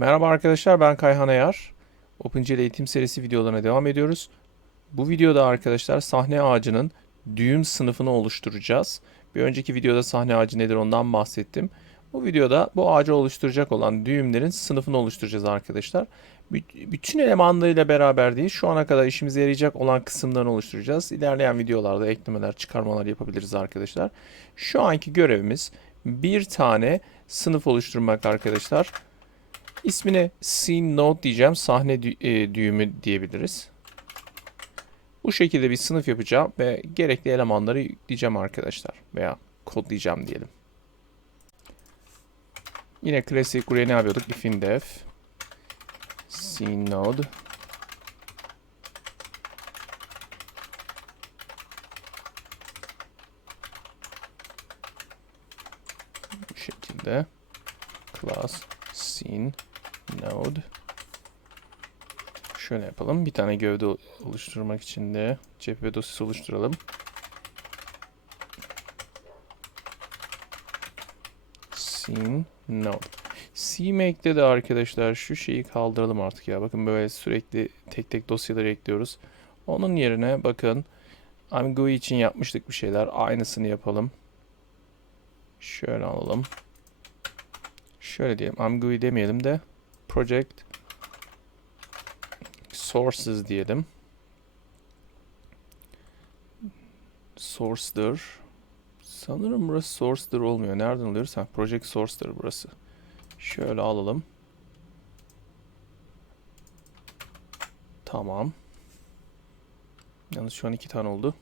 Merhaba arkadaşlar ben Kayhan Ayar. OpenGL eğitim serisi videolarına devam ediyoruz. Bu videoda arkadaşlar sahne ağacının düğüm sınıfını oluşturacağız. Bir önceki videoda sahne ağacı nedir ondan bahsettim. Bu videoda bu ağacı oluşturacak olan düğümlerin sınıfını oluşturacağız arkadaşlar. Bü- Bütün elemanlarıyla beraber değil şu ana kadar işimize yarayacak olan kısımlarını oluşturacağız. İlerleyen videolarda eklemeler, çıkarmalar yapabiliriz arkadaşlar. Şu anki görevimiz bir tane sınıf oluşturmak arkadaşlar. İsmine scene node diyeceğim. Sahne e, düğümü diyebiliriz. Bu şekilde bir sınıf yapacağım ve gerekli elemanları yükleyeceğim arkadaşlar. Veya kodlayacağım diyelim. Yine klasik buraya ne yapıyorduk? If in def scene node bu şekilde class scene node şöyle yapalım. Bir tane gövde oluşturmak için de CPP dosyası oluşturalım. Scene node. CMake'de de arkadaşlar şu şeyi kaldıralım artık ya. Bakın böyle sürekli tek tek dosyaları ekliyoruz. Onun yerine bakın AmGUI için yapmıştık bir şeyler. Aynısını yapalım. Şöyle alalım. Şöyle diyelim. AmGUI demeyelim de Project Sources diyelim. Source'dır. Sanırım burası source'dır olmuyor. Nereden alıyoruz? Ha, project source'dır burası. Şöyle alalım. Tamam. Yalnız şu an iki tane oldu.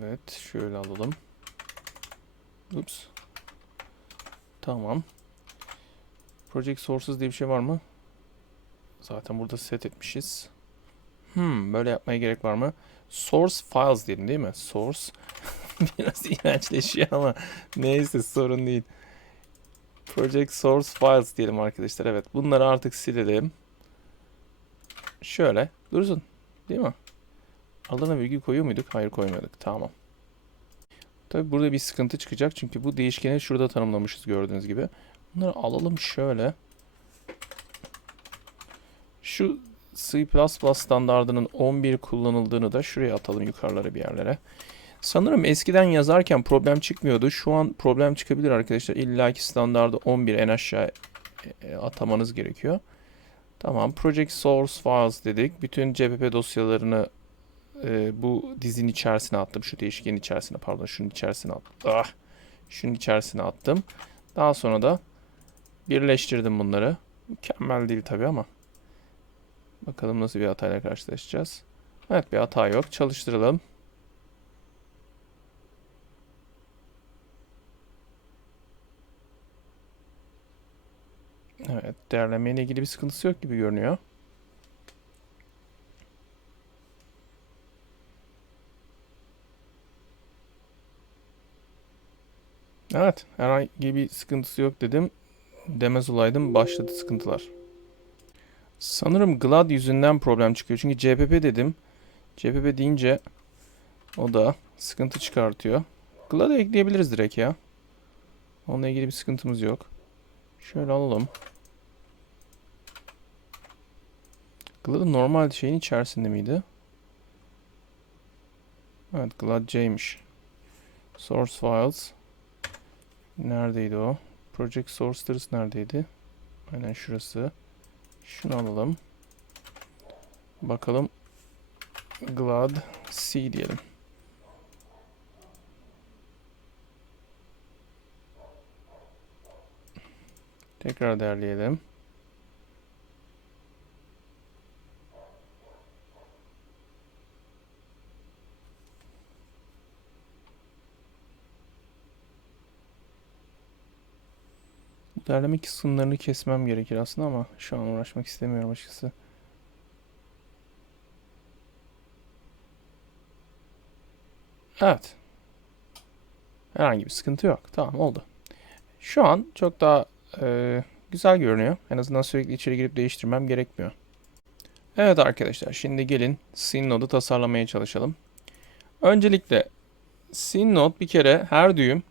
Evet, şöyle alalım. Ups. Tamam. Project sources diye bir şey var mı? Zaten burada set etmişiz. Hmm, böyle yapmaya gerek var mı? Source files diyelim değil mi? Source. Biraz iğrençleşiyor ama neyse sorun değil. Project source files diyelim arkadaşlar. Evet, bunları artık silelim. Şöyle dursun. Değil mi? Alana virgül koyuyor muyduk? Hayır koymuyorduk. Tamam. Tabi burada bir sıkıntı çıkacak. Çünkü bu değişkeni şurada tanımlamışız gördüğünüz gibi. Bunları alalım şöyle. Şu C++ standardının 11 kullanıldığını da şuraya atalım yukarılara bir yerlere. Sanırım eskiden yazarken problem çıkmıyordu. Şu an problem çıkabilir arkadaşlar. İlla ki standardı 11 en aşağı e, atamanız gerekiyor. Tamam. Project Source Files dedik. Bütün CPP dosyalarını e, bu dizinin içerisine attım. Şu değişkenin içerisine pardon şunun içerisine attım. Ah, şunun içerisine attım. Daha sonra da birleştirdim bunları. Mükemmel değil tabii ama. Bakalım nasıl bir hatayla karşılaşacağız. Evet bir hata yok. Çalıştıralım. Evet değerlenmeyle ilgili bir sıkıntısı yok gibi görünüyor. Evet herhangi bir sıkıntısı yok dedim. Demez olaydım başladı sıkıntılar. Sanırım GLAD yüzünden problem çıkıyor. Çünkü CPP dedim. CPP deyince o da sıkıntı çıkartıyor. GLAD'ı ekleyebiliriz direkt ya. Onunla ilgili bir sıkıntımız yok. Şöyle alalım. GLAD'ı normal şeyin içerisinde miydi? Evet GLAD C'ymiş. Source files. Neredeydi o? Project source'larız neredeydi? Aynen şurası. Şunu alalım. Bakalım. Glad C diyelim. Tekrar derleyelim. Derleme kısımlarını kesmem gerekir aslında ama şu an uğraşmak istemiyorum açıkçası. Evet. Herhangi bir sıkıntı yok. Tamam oldu. Şu an çok daha e, güzel görünüyor. En azından sürekli içeri girip değiştirmem gerekmiyor. Evet arkadaşlar şimdi gelin scene node'u tasarlamaya çalışalım. Öncelikle scene node bir kere her düğüm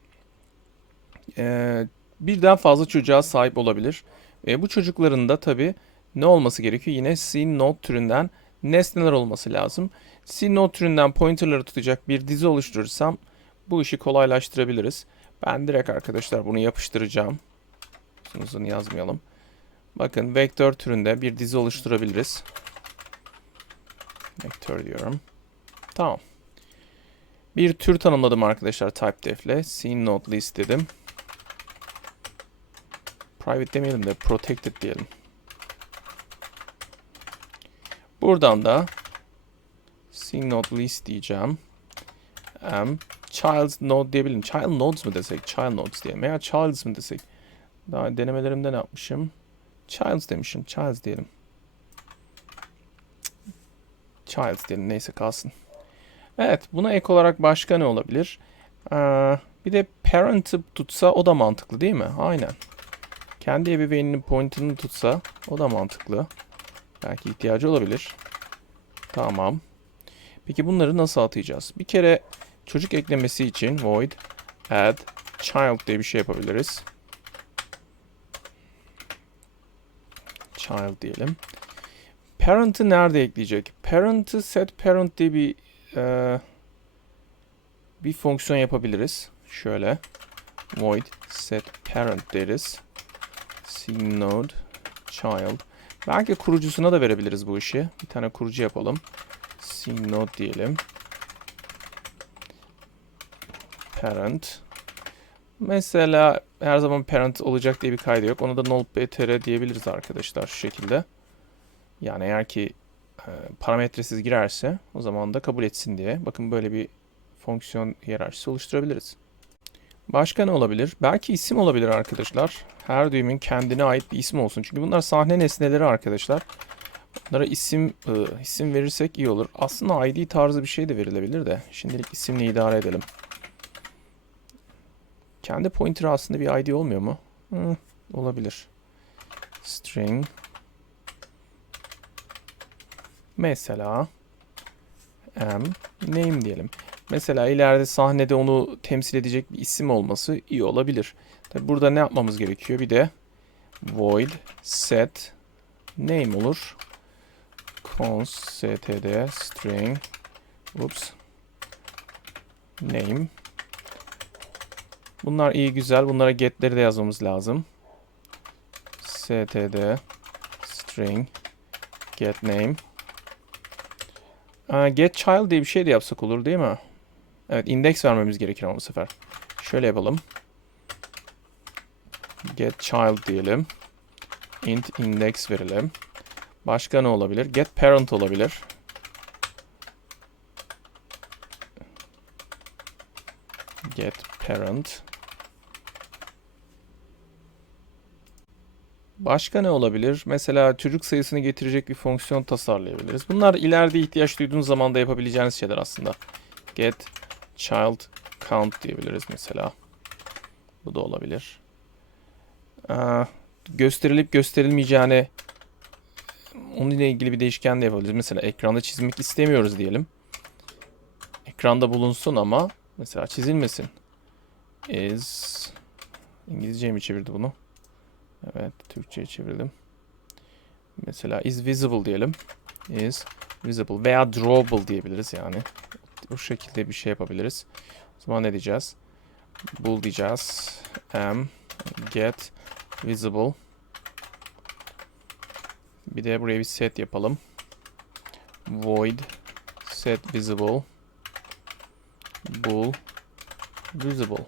e, birden fazla çocuğa sahip olabilir. E, bu çocukların da tabii ne olması gerekiyor? Yine scene node türünden nesneler olması lazım. Scene node türünden pointerları tutacak bir dizi oluşturursam bu işi kolaylaştırabiliriz. Ben direkt arkadaşlar bunu yapıştıracağım. Uzun yazmayalım. Bakın vektör türünde bir dizi oluşturabiliriz. Vektör diyorum. Tamam. Bir tür tanımladım arkadaşlar typedef ile. Scene node list dedim. Private demeyelim de protected diyelim. Buradan da scene node list diyeceğim. Um, child node diyebilirim. Child nodes mu desek? Child nodes diyelim. Veya childs mı desek? Daha denemelerimde ne yapmışım? Childs demişim. Childs diyelim. Childs diyelim. Neyse kalsın. Evet. Buna ek olarak başka ne olabilir? Ee, bir de parent'ı tutsa o da mantıklı değil mi? Aynen. Kendi ebeveyninin pointer'ını tutsa o da mantıklı. Belki ihtiyacı olabilir. Tamam. Peki bunları nasıl atayacağız? Bir kere çocuk eklemesi için void add child diye bir şey yapabiliriz. Child diyelim. Parent'ı nerede ekleyecek? Parent'ı set parent diye bir e, bir fonksiyon yapabiliriz. Şöyle void set parent deriz. C node child. Belki kurucusuna da verebiliriz bu işi. Bir tane kurucu yapalım. Node diyelim. Parent. Mesela her zaman parent olacak diye bir kaydı yok. Onu da null btr diyebiliriz arkadaşlar şu şekilde. Yani eğer ki e, parametresiz girerse o zaman da kabul etsin diye. Bakın böyle bir fonksiyon hiyerarşisi oluşturabiliriz. Başka ne olabilir? Belki isim olabilir arkadaşlar. Her düğümün kendine ait bir ismi olsun. Çünkü bunlar sahne nesneleri arkadaşlar. Bunlara isim ıı, isim verirsek iyi olur. Aslında ID tarzı bir şey de verilebilir de. Şimdilik isimle idare edelim. Kendi pointer aslında bir ID olmuyor mu? Hı, olabilir. String. Mesela m name diyelim. Mesela ileride sahnede onu temsil edecek bir isim olması iyi olabilir. Tabi burada ne yapmamız gerekiyor? Bir de void set name olur. const std string oops name Bunlar iyi güzel. Bunlara get'leri de yazmamız lazım. std string get name get child diye bir şey de yapsak olur değil mi? Evet index vermemiz gerekir ama bu sefer. Şöyle yapalım. Get child diyelim. Int index verelim. Başka ne olabilir? Get parent olabilir. Get parent. Başka ne olabilir? Mesela çocuk sayısını getirecek bir fonksiyon tasarlayabiliriz. Bunlar ileride ihtiyaç duyduğunuz zaman da yapabileceğiniz şeyler aslında. Get child count diyebiliriz mesela. Bu da olabilir. Ee, gösterilip gösterilmeyeceğini onunla ilgili bir değişken de yapabiliriz. Mesela ekranda çizmek istemiyoruz diyelim. Ekranda bulunsun ama mesela çizilmesin. Is İngilizceye mi çevirdi bunu? Evet, Türkçe'ye çevirdim. Mesela is visible diyelim. Is visible veya drawable diyebiliriz yani. Bu şekilde bir şey yapabiliriz. O zaman ne diyeceğiz? Bool diyeceğiz. M get visible. Bir de buraya bir set yapalım. Void set visible bool visible.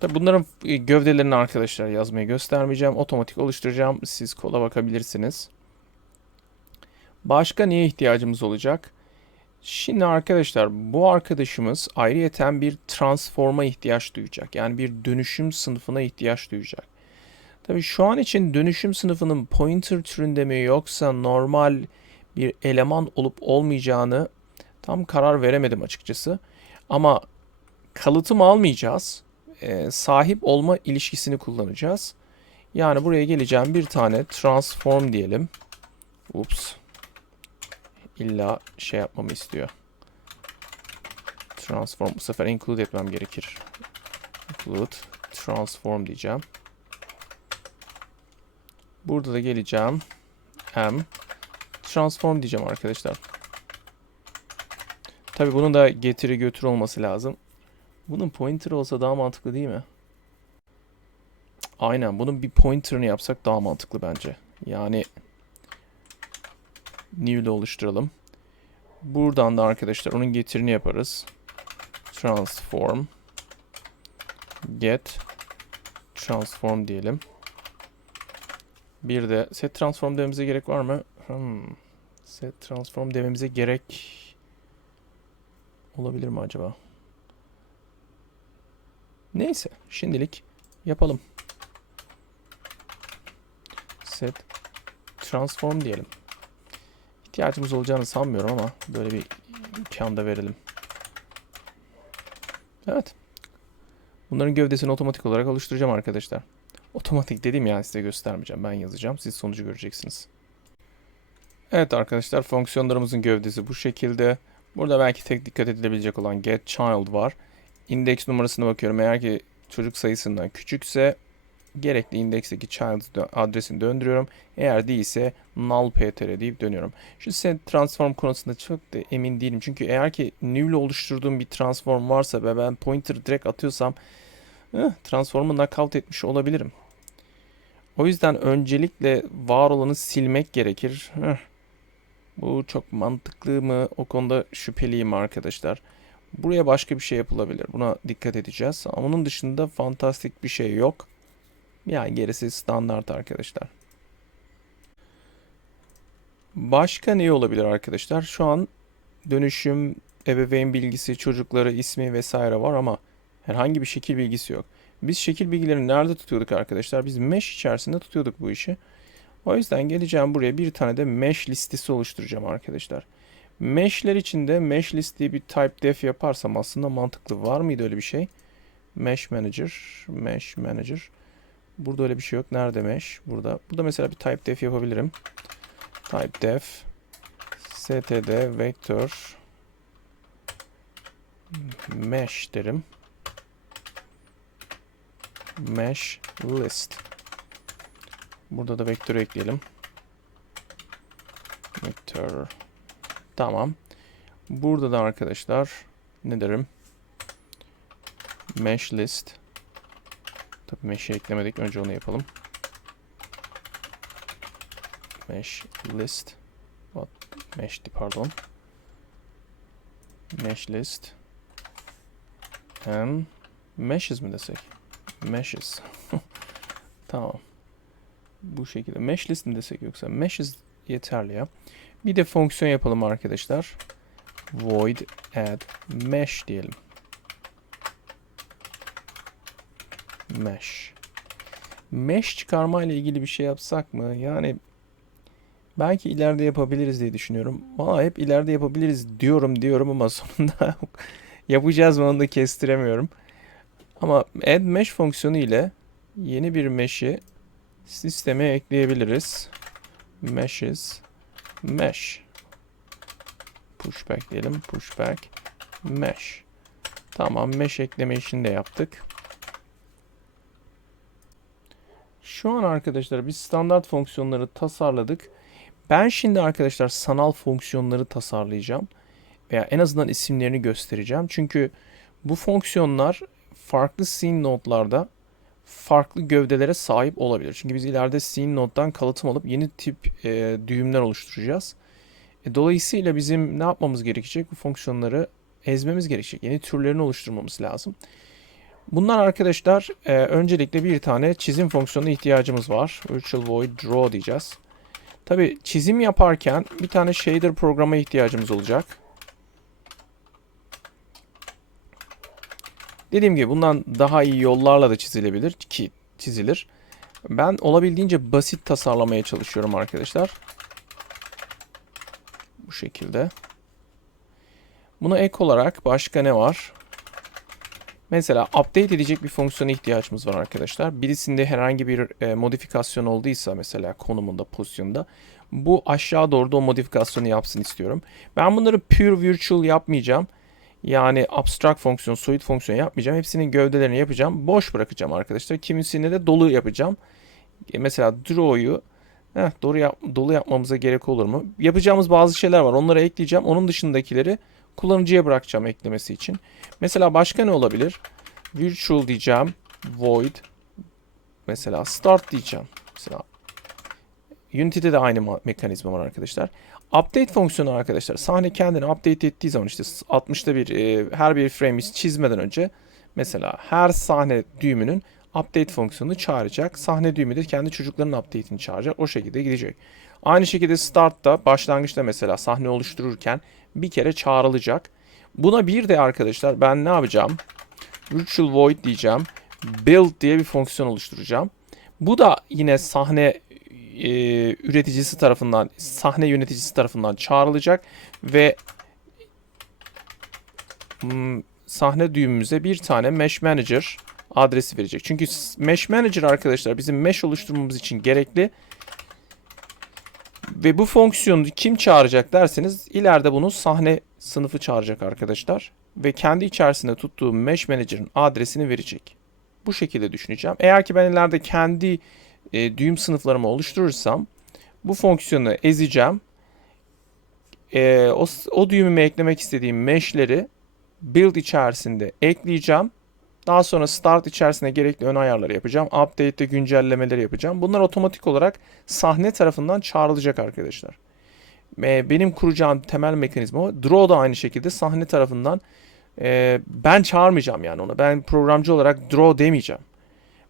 Tabi bunların e, gövdelerini arkadaşlar yazmayı göstermeyeceğim. Otomatik oluşturacağım. Siz kola bakabilirsiniz. Başka neye ihtiyacımız olacak? Şimdi arkadaşlar bu arkadaşımız ayrıyeten bir transforma ihtiyaç duyacak. Yani bir dönüşüm sınıfına ihtiyaç duyacak. Tabii şu an için dönüşüm sınıfının pointer türünde mi yoksa normal bir eleman olup olmayacağını tam karar veremedim açıkçası. Ama kalıtım almayacağız. Ee, sahip olma ilişkisini kullanacağız. Yani buraya geleceğim bir tane transform diyelim. Ups. İlla şey yapmamı istiyor. Transform bu sefer include etmem gerekir. include transform diyeceğim. Burada da geleceğim. M transform diyeceğim arkadaşlar. Tabi bunun da getiri götür olması lazım. Bunun pointer olsa daha mantıklı değil mi? Aynen bunun bir pointer'ını yapsak daha mantıklı bence. Yani new ile oluşturalım. Buradan da arkadaşlar onun getirini yaparız. Transform get transform diyelim. Bir de set transform dememize gerek var mı? Hmm. Set transform dememize gerek olabilir mi acaba? Neyse şimdilik yapalım. Set transform diyelim. İhtiyacımız olacağını sanmıyorum ama böyle bir imkan da verelim. Evet. Bunların gövdesini otomatik olarak oluşturacağım arkadaşlar. Otomatik dedim yani size göstermeyeceğim. Ben yazacağım. Siz sonucu göreceksiniz. Evet arkadaşlar fonksiyonlarımızın gövdesi bu şekilde. Burada belki tek dikkat edilebilecek olan get child var. Index numarasına bakıyorum. Eğer ki çocuk sayısından küçükse gerekli indeksteki child adresini döndürüyorum. Eğer değilse null ptr deyip dönüyorum. Şu set transform konusunda çok da emin değilim. Çünkü eğer ki new ile oluşturduğum bir transform varsa ve ben pointer direkt atıyorsam eh, transformu knockout etmiş olabilirim. O yüzden öncelikle var olanı silmek gerekir. Eh, bu çok mantıklı mı? O konuda şüpheliyim arkadaşlar. Buraya başka bir şey yapılabilir. Buna dikkat edeceğiz. Ama onun dışında fantastik bir şey yok. Yani gerisi standart arkadaşlar. Başka ne olabilir arkadaşlar? Şu an dönüşüm, ebeveyn bilgisi, çocukları, ismi vesaire var ama herhangi bir şekil bilgisi yok. Biz şekil bilgilerini nerede tutuyorduk arkadaşlar? Biz mesh içerisinde tutuyorduk bu işi. O yüzden geleceğim buraya bir tane de mesh listesi oluşturacağım arkadaşlar. Mesh'ler içinde mesh list diye bir type def yaparsam aslında mantıklı. Var mıydı öyle bir şey? Mesh manager, mesh manager. Burada öyle bir şey yok. Nerede mesh? Burada. Burada mesela bir type def yapabilirim. Type def std vector mesh derim. Mesh list. Burada da vektör ekleyelim. Vektör. Tamam. Burada da arkadaşlar ne derim? Mesh list. Tabii mesh'i eklemedik. Önce onu yapalım. Mesh list. What? Mesh'ti pardon. Mesh list. And meshes mi desek? Meshes. tamam. Bu şekilde. Mesh list mi desek yoksa? Meshes yeterli ya. Bir de fonksiyon yapalım arkadaşlar. Void add mesh diyelim. Mesh. Mesh çıkarma ile ilgili bir şey yapsak mı? Yani belki ileride yapabiliriz diye düşünüyorum. Valla hep ileride yapabiliriz diyorum diyorum ama sonunda yapacağız mı onu da kestiremiyorum. Ama add mesh fonksiyonu ile yeni bir mesh'i sisteme ekleyebiliriz. Meshes mesh pushback diyelim. Pushback mesh. Tamam mesh ekleme işini de yaptık. Şu an arkadaşlar biz standart fonksiyonları tasarladık. Ben şimdi arkadaşlar sanal fonksiyonları tasarlayacağım. Veya en azından isimlerini göstereceğim. Çünkü bu fonksiyonlar farklı scene nodlarda farklı gövdelere sahip olabilir. Çünkü biz ileride scene node'dan kalıtım alıp yeni tip e, düğümler oluşturacağız. E, dolayısıyla bizim ne yapmamız gerekecek? Bu fonksiyonları ezmemiz gerekecek. Yeni türlerini oluşturmamız lazım. Bunlar arkadaşlar e, öncelikle bir tane çizim fonksiyonuna ihtiyacımız var. Virtual Void Draw diyeceğiz. Tabi çizim yaparken bir tane shader programa ihtiyacımız olacak. Dediğim gibi bundan daha iyi yollarla da çizilebilir ki çizilir. Ben olabildiğince basit tasarlamaya çalışıyorum arkadaşlar. Bu şekilde. Buna ek olarak başka ne var? Mesela update edecek bir fonksiyona ihtiyacımız var arkadaşlar. Birisinde herhangi bir e, modifikasyon olduysa mesela konumunda, pozisyonda bu aşağı doğru da o modifikasyonu yapsın istiyorum. Ben bunları pure virtual yapmayacağım. Yani abstract fonksiyon, soyut fonksiyon yapmayacağım. Hepsinin gövdelerini yapacağım. Boş bırakacağım arkadaşlar. Kimisini de dolu yapacağım. E, Mesela draw'yu dolu, yap, dolu yapmamıza gerek olur mu? Yapacağımız bazı şeyler var. Onları ekleyeceğim. Onun dışındakileri kullanıcıya bırakacağım eklemesi için. Mesela başka ne olabilir? Virtual diyeceğim. Void. Mesela start diyeceğim. Mesela Unity'de de aynı ma- mekanizma var arkadaşlar. Update fonksiyonu arkadaşlar. Sahne kendini update ettiği zaman işte 60'da bir e, her bir frame'i çizmeden önce mesela her sahne düğümünün update fonksiyonunu çağıracak. Sahne düğümü de kendi çocuklarının update'ini çağıracak. O şekilde gidecek. Aynı şekilde start'ta başlangıçta mesela sahne oluştururken bir kere çağrılacak. Buna bir de arkadaşlar ben ne yapacağım? Virtual void diyeceğim. Build diye bir fonksiyon oluşturacağım. Bu da yine sahne e, üreticisi tarafından, sahne yöneticisi tarafından çağrılacak ve hmm, sahne düğümümüze bir tane Mesh Manager adresi verecek. Çünkü Mesh Manager arkadaşlar bizim mesh oluşturmamız için gerekli. Ve bu fonksiyonu kim çağıracak derseniz ileride bunu sahne sınıfı çağıracak arkadaşlar. Ve kendi içerisinde tuttuğu Mesh Manager'ın adresini verecek. Bu şekilde düşüneceğim. Eğer ki ben ileride kendi e, düğüm sınıflarımı oluşturursam bu fonksiyonu ezeceğim. E, o, o düğümüme eklemek istediğim mesh'leri build içerisinde ekleyeceğim. Daha sonra start içerisinde gerekli ön ayarları yapacağım. Update'te güncellemeleri yapacağım. Bunlar otomatik olarak sahne tarafından çağrılacak arkadaşlar. E, benim kuracağım temel mekanizma o. Draw da aynı şekilde sahne tarafından e, ben çağırmayacağım yani onu. Ben programcı olarak draw demeyeceğim.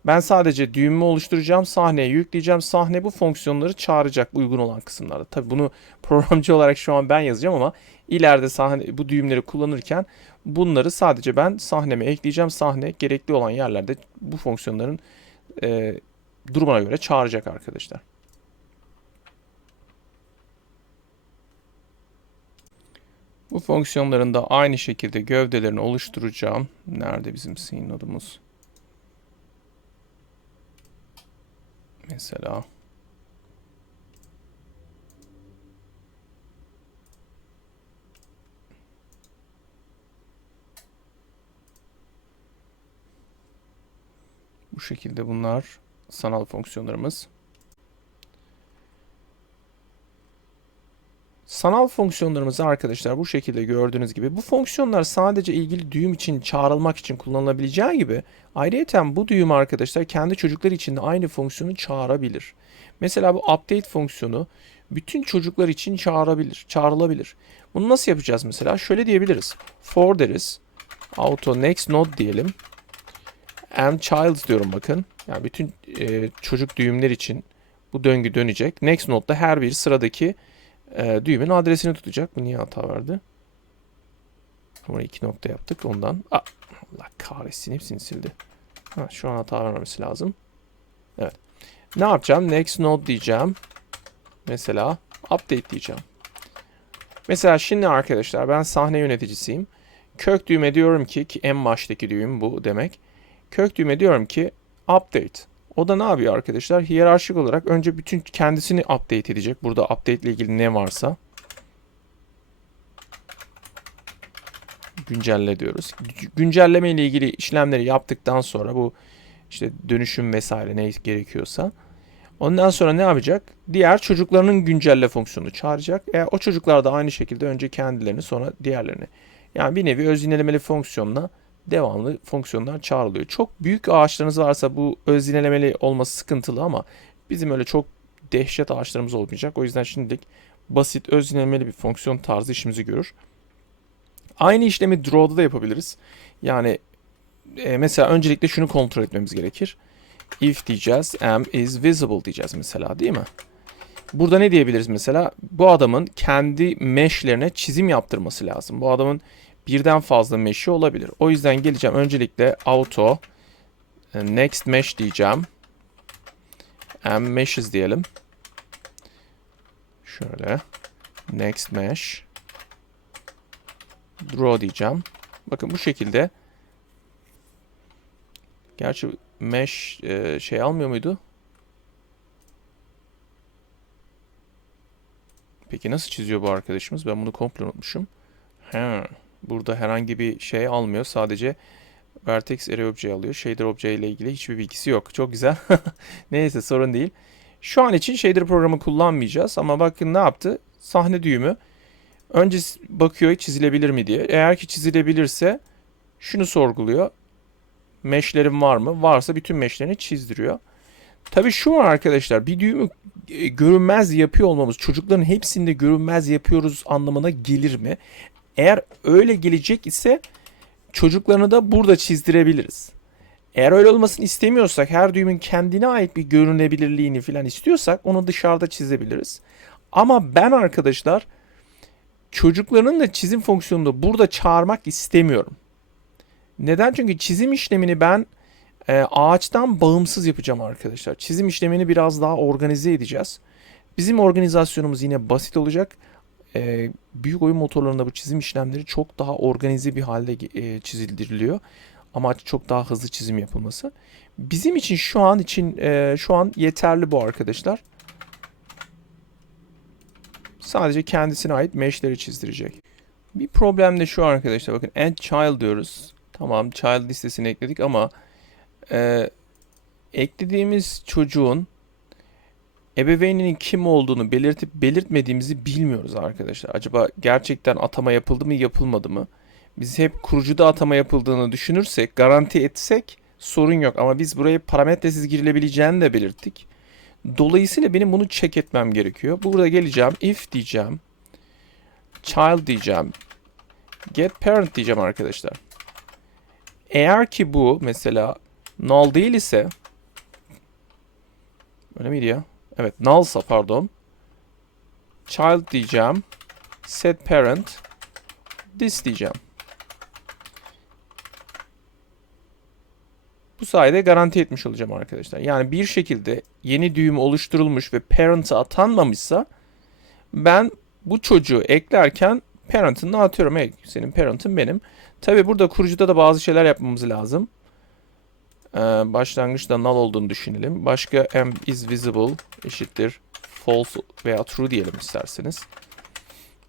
Ben sadece düğümümü oluşturacağım, sahneye yükleyeceğim. Sahne bu fonksiyonları çağıracak uygun olan kısımlarda. Tabii bunu programcı olarak şu an ben yazacağım ama ileride sahne bu düğümleri kullanırken bunları sadece ben sahneme ekleyeceğim. Sahne gerekli olan yerlerde bu fonksiyonların e, durumuna göre çağıracak arkadaşlar. Bu fonksiyonların da aynı şekilde gövdelerini oluşturacağım. Nerede bizim scene nodumuz? Mesela bu şekilde bunlar sanal fonksiyonlarımız. Sanal fonksiyonlarımızı arkadaşlar bu şekilde gördüğünüz gibi bu fonksiyonlar sadece ilgili düğüm için çağrılmak için kullanılabileceği gibi ayrıyeten bu düğüm arkadaşlar kendi çocukları için de aynı fonksiyonu çağırabilir. Mesela bu update fonksiyonu bütün çocuklar için çağırabilir, çağrılabilir. Bunu nasıl yapacağız mesela? Şöyle diyebiliriz. For deriz. Auto next node diyelim. And child diyorum bakın. Yani bütün e, çocuk düğümler için bu döngü dönecek. Next node'da her bir sıradaki e, düğümün adresini tutacak. Bu niye hata verdi? Ama iki nokta yaptık ondan. Aa, Allah kahretsin hepsini sildi. Ha, şu an hata vermemesi lazım. Evet. Ne yapacağım? Next node diyeceğim. Mesela update diyeceğim. Mesela şimdi arkadaşlar ben sahne yöneticisiyim. Kök düğme diyorum ki, ki en baştaki düğüm bu demek. Kök düğme diyorum ki update. O da ne yapıyor arkadaşlar? Hiyerarşik olarak önce bütün kendisini update edecek. Burada update ile ilgili ne varsa. Güncelle diyoruz. Güncelleme ile ilgili işlemleri yaptıktan sonra bu işte dönüşüm vesaire ne gerekiyorsa. Ondan sonra ne yapacak? Diğer çocuklarının güncelle fonksiyonunu çağıracak. E, o çocuklar da aynı şekilde önce kendilerini sonra diğerlerini. Yani bir nevi öz fonksiyonla devamlı fonksiyonlar çağrılıyor. Çok büyük ağaçlarınız varsa bu öz yinelemeli olması sıkıntılı ama bizim öyle çok dehşet ağaçlarımız olmayacak. O yüzden şimdilik basit öz yinelemeli bir fonksiyon tarzı işimizi görür. Aynı işlemi draw'da da yapabiliriz. Yani e, mesela öncelikle şunu kontrol etmemiz gerekir. If diyeceğiz, am is visible diyeceğiz mesela değil mi? Burada ne diyebiliriz mesela? Bu adamın kendi mesh'lerine çizim yaptırması lazım. Bu adamın birden fazla mesh'i olabilir. O yüzden geleceğim öncelikle auto e, next mesh diyeceğim. Am meshes diyelim. Şöyle next mesh draw diyeceğim. Bakın bu şekilde Gerçi mesh e, şey almıyor muydu? Peki nasıl çiziyor bu arkadaşımız? Ben bunu komple unutmuşum. He, Burada herhangi bir şey almıyor. Sadece Vertex Array Obje alıyor. Shader Obje ile ilgili hiçbir bilgisi yok. Çok güzel. Neyse sorun değil. Şu an için shader programı kullanmayacağız ama bakın ne yaptı? Sahne düğümü. Önce bakıyor çizilebilir mi diye. Eğer ki çizilebilirse şunu sorguluyor. Meshlerim var mı? Varsa bütün meshlerini çizdiriyor. Tabii şu var arkadaşlar. Bir düğümü e, görünmez yapıyor olmamız çocukların hepsinde görünmez yapıyoruz anlamına gelir mi? Eğer öyle gelecek ise çocuklarını da burada çizdirebiliriz. Eğer öyle olmasını istemiyorsak, her düğümün kendine ait bir görünebilirliğini falan istiyorsak onu dışarıda çizebiliriz. Ama ben arkadaşlar çocukların da çizim fonksiyonunu burada çağırmak istemiyorum. Neden? Çünkü çizim işlemini ben e, ağaçtan bağımsız yapacağım arkadaşlar. Çizim işlemini biraz daha organize edeceğiz. Bizim organizasyonumuz yine basit olacak. E, büyük oyun motorlarında bu çizim işlemleri çok daha organize bir halde e, çizildiriliyor. Amaç çok daha hızlı çizim yapılması. Bizim için şu an için e, şu an yeterli bu arkadaşlar. Sadece kendisine ait meshleri çizdirecek. Bir problem de şu arkadaşlar. Bakın add child diyoruz. Tamam child listesine ekledik ama e, eklediğimiz çocuğun ebeveyninin kim olduğunu belirtip belirtmediğimizi bilmiyoruz arkadaşlar. Acaba gerçekten atama yapıldı mı yapılmadı mı? Biz hep kurucuda atama yapıldığını düşünürsek, garanti etsek sorun yok. Ama biz buraya parametresiz girilebileceğini de belirttik. Dolayısıyla benim bunu check etmem gerekiyor. Burada geleceğim, if diyeceğim, child diyeceğim, get parent diyeceğim arkadaşlar. Eğer ki bu mesela null değil ise öyle miydi ya? Evet nullsa pardon. Child diyeceğim. Set parent. This diyeceğim. Bu sayede garanti etmiş olacağım arkadaşlar. Yani bir şekilde yeni düğüm oluşturulmuş ve parent'a atanmamışsa ben bu çocuğu eklerken parent'ını atıyorum. Hey, senin parent'ın benim. Tabi burada kurucuda da bazı şeyler yapmamız lazım. Ee, başlangıçta null olduğunu düşünelim. Başka m is visible eşittir false veya true diyelim isterseniz.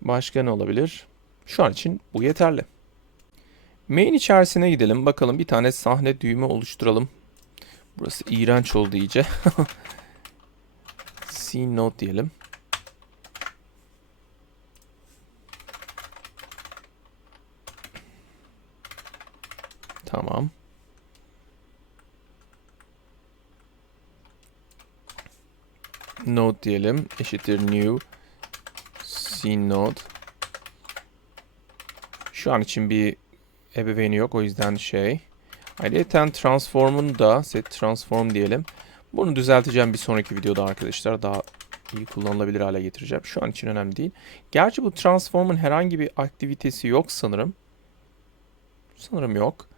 Başka ne olabilir? Şu an için bu yeterli. Main içerisine gidelim. Bakalım bir tane sahne düğümü oluşturalım. Burası iğrenç oldu iyice. C note diyelim. Tamam. Node diyelim. Eşittir new C node. Şu an için bir ebeveyni yok. O yüzden şey. Ayrıca transform'un da set transform diyelim. Bunu düzelteceğim bir sonraki videoda arkadaşlar. Daha iyi kullanılabilir hale getireceğim. Şu an için önemli değil. Gerçi bu transform'un herhangi bir aktivitesi yok sanırım. Sanırım yok.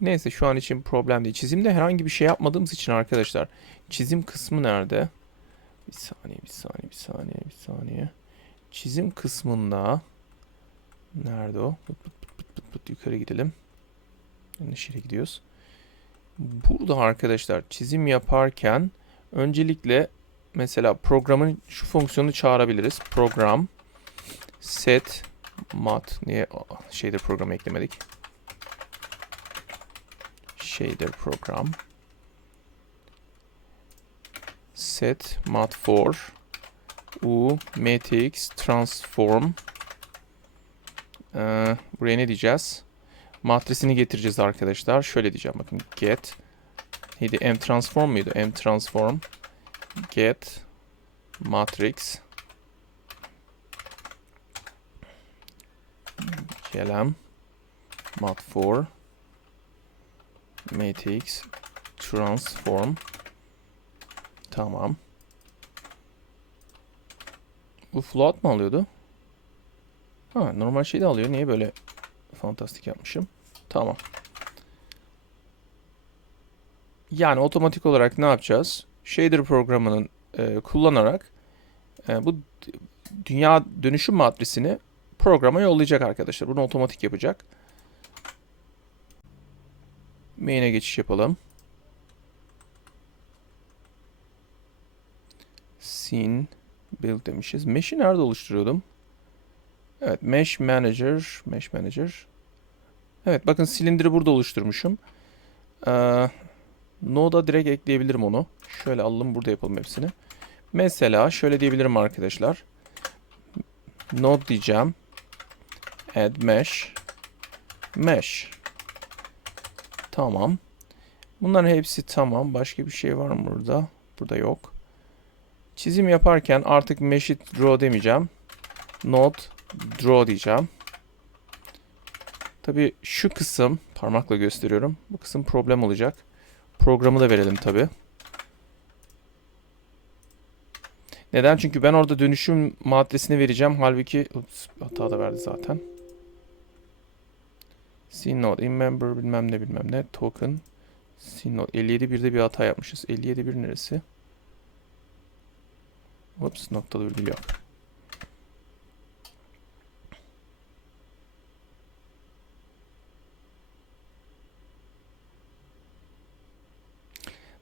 Neyse şu an için problem değil. Çizimde herhangi bir şey yapmadığımız için arkadaşlar. Çizim kısmı nerede? Bir saniye, bir saniye, bir saniye, bir saniye. Çizim kısmında nerede o? Pıt pıt pıt pıt pıt pıt yukarı gidelim. Yanlış gidiyoruz. Burada arkadaşlar çizim yaparken öncelikle mesela programın şu fonksiyonu çağırabiliriz. Program set mat niye shader programı eklemedik? Shader program set mat for u matrix transform. Ee, buraya ne diyeceğiz? Matrisini getireceğiz arkadaşlar. Şöyle diyeceğim bakın get. Neydi? M transform muydu? m transform. Get matrix. Gelem mat for matrix transform Tamam. Bu float mı alıyordu? Ha normal şey de alıyor. Niye böyle fantastik yapmışım? Tamam. Yani otomatik olarak ne yapacağız? Shader programının e, kullanarak e, bu dünya dönüşüm matrisini programa yollayacak arkadaşlar. Bunu otomatik yapacak. Main'e geçiş yapalım. Scene build demişiz. Mesh'i nerede oluşturuyordum? Evet, Mesh Manager, Mesh Manager. Evet, bakın silindiri burada oluşturmuşum. Ee, Node'a direkt ekleyebilirim onu. Şöyle alalım, burada yapalım hepsini. Mesela şöyle diyebilirim arkadaşlar. Node diyeceğim. Add mesh. Mesh. Tamam. Bunların hepsi tamam. Başka bir şey var mı burada? Burada yok. Çizim yaparken artık mesh'i draw demeyeceğim. Node draw diyeceğim. Tabi şu kısım parmakla gösteriyorum. Bu kısım problem olacak. Programı da verelim tabi. Neden? Çünkü ben orada dönüşüm maddesini vereceğim. Halbuki ups, hata da verdi zaten. Synode, in member bilmem ne bilmem ne. Token. Synode. 57 birde bir hata yapmışız. 57 bir neresi? Ups noktalı virgül yok.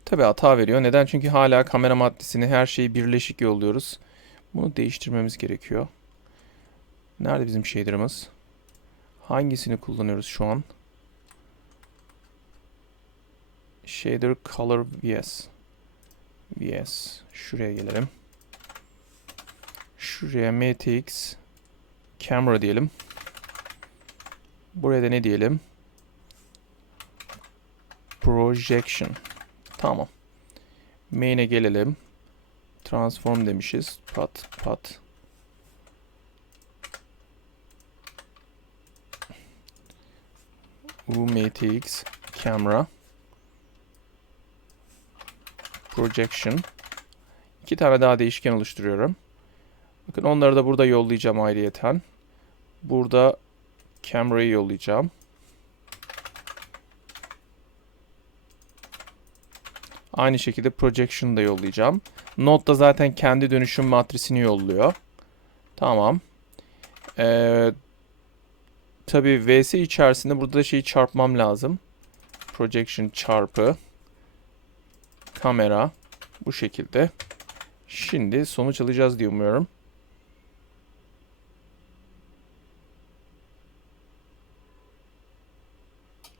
Tabi hata veriyor. Neden? Çünkü hala kamera maddesini her şeyi birleşik yolluyoruz. Bunu değiştirmemiz gerekiyor. Nerede bizim shader'ımız? Hangisini kullanıyoruz şu an? Shader Color VS. VS. Şuraya gelelim. Şuraya MTX Camera diyelim. Buraya da ne diyelim? Projection. Tamam. Main'e gelelim. Transform demişiz. Pat pat. UMTX camera projection. İki tane daha değişken oluşturuyorum. Bakın onları da burada yollayacağım ayrıyeten. Burada camera'yı yollayacağım. Aynı şekilde projection da yollayacağım. Node da zaten kendi dönüşüm matrisini yolluyor. Tamam. Ee, Tabi VS içerisinde burada şeyi çarpmam lazım. Projection çarpı kamera bu şekilde. Şimdi sonuç alacağız diye umuyorum.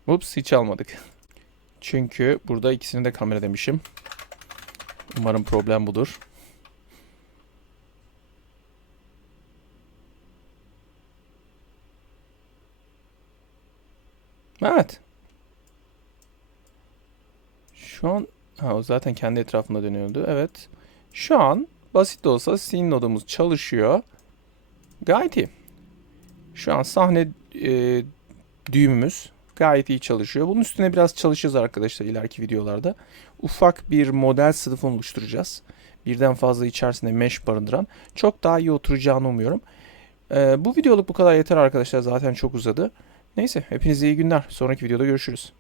Ups hiç almadık. Çünkü burada ikisini de kamera demişim. Umarım problem budur. Evet. Şu an ha, o zaten kendi etrafında dönüyordu. Evet. Şu an basit de olsa scene nodumuz çalışıyor. Gayet iyi. Şu an sahne e, düğümümüz gayet iyi çalışıyor. Bunun üstüne biraz çalışacağız arkadaşlar ileriki videolarda. Ufak bir model sınıfı oluşturacağız. Birden fazla içerisinde mesh barındıran. Çok daha iyi oturacağını umuyorum. Ee, bu videoluk bu kadar yeter arkadaşlar. Zaten çok uzadı. Neyse hepinize iyi günler. Sonraki videoda görüşürüz.